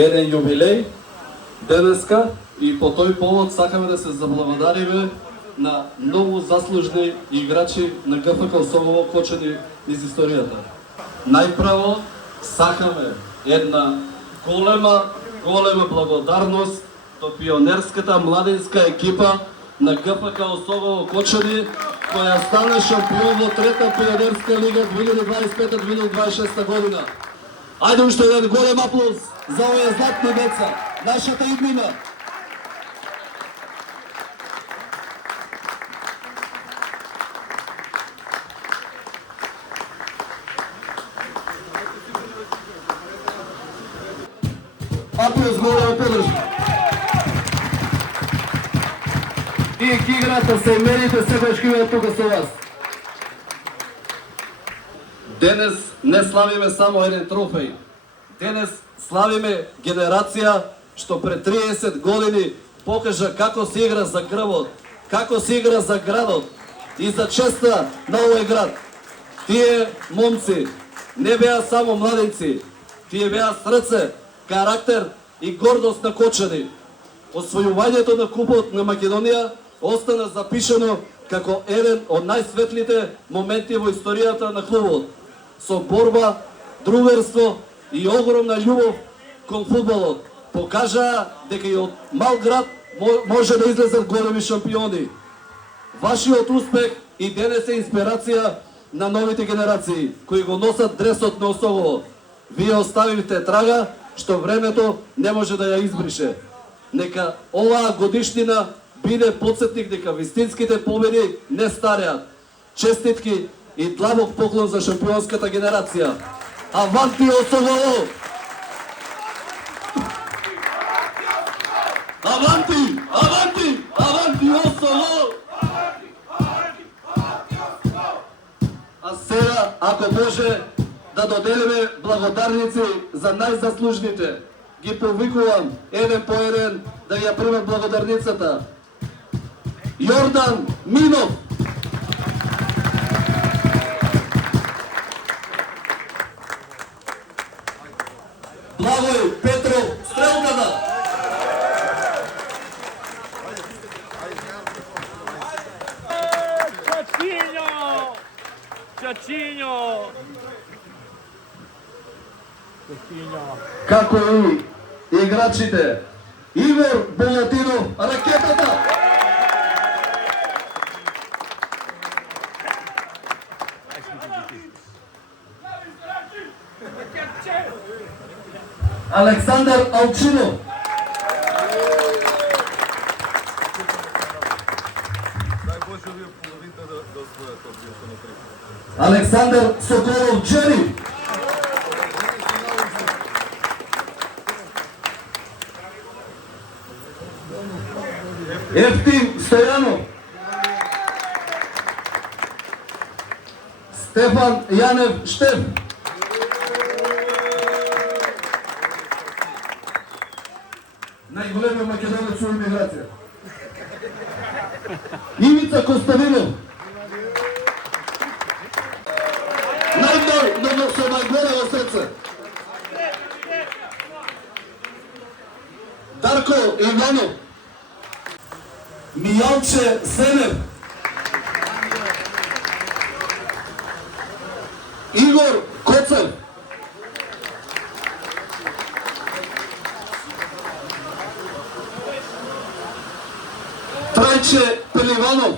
еден јубилеј денеска и по тој повод сакаме да се заблагодариме на многу заслужни играчи на ГФК Осогово Кочани из историјата. Најпрво сакаме една голема благодарност до пионерската младинска екипа на ГФК Осогово Кочани, која стана шампион во трета пионерска лига 2025-2026 година. Ајде уште еден голем аплауз за овие златни деца, нашата иднина. Аплауз, голема подршка. И играта, семејните, секојаш ќе бидат тука со вас. Денес не славиме само еден трофеј. Денес славиме генерација што пред 30 години покажа како се игра за грбот, како се игра за градот и за честа на овој град. Тие момци не беа само младинци, тие беа срце, карактер и гордост на Кочани. Освојувањето на Купот на Македонија остана запишано како еден од најсветлите моменти во историјата на клубот, со борба, другарство и огромна љубов кон фудбалот. Покажаа дека и од мал град може да излезат големи шампиони. Вашиот успех и денес е инспирација на новите генерации кои го носат дресот на Осогово. Вие оставивте трага што времето не може да ја избрише. Нека оваа годишнина биде потсетник дека вистинските победи не стареат. Честитки и длабок поклон за шампионската генерација. Аванти Осогово! Аванти! Аванти! Аванти Осогово! А сега, ако може, да доделиме благодарници за најзаслужните. Ги повикувам еден по еден да ја примат благодарницата. Јордан Минов. Благој Петров Стрелката. Чачињо! Како и играчите Игор Болатинов, ракетата. Александар Алчинов. Александър Соколов Джери. Евтим Стоянов. Стефан Янев Штеф. Најголемиот македонец во имиграција. Ивица Коставинов. Најмној, но со најгоре во срце. Дарко Иванов. Мијалче Сенев. Игор Коцев. Трајче Пеливанов.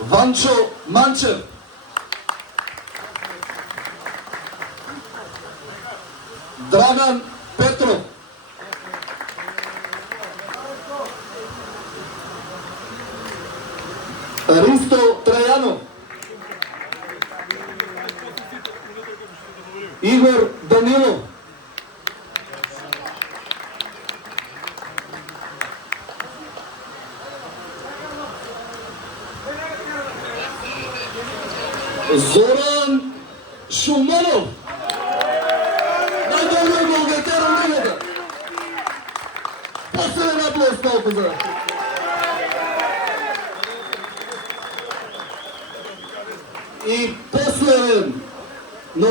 Ванчо Манчев. Драган Петров. Ристо Трајанов. Игор Данилов. Зоран Шуманов. Најдобриот голгетер од лигата. Посебен аплауз толку за. и посоевен, но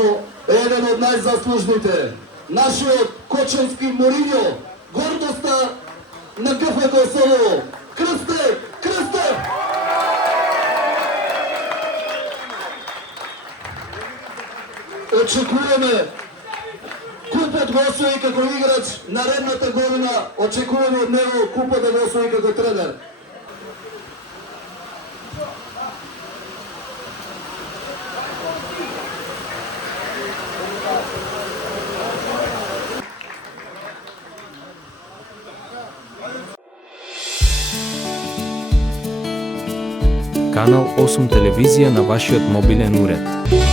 еден од најзаслужните, нашиот кочански Моринјо, гордоста на ГФК Солово. Крсте, крсте! Очекуваме купот го освои како играч наредната година, очекуваме од него купот да го освои како тренер. Канал 8 телевизија на вашиот мобилен уред.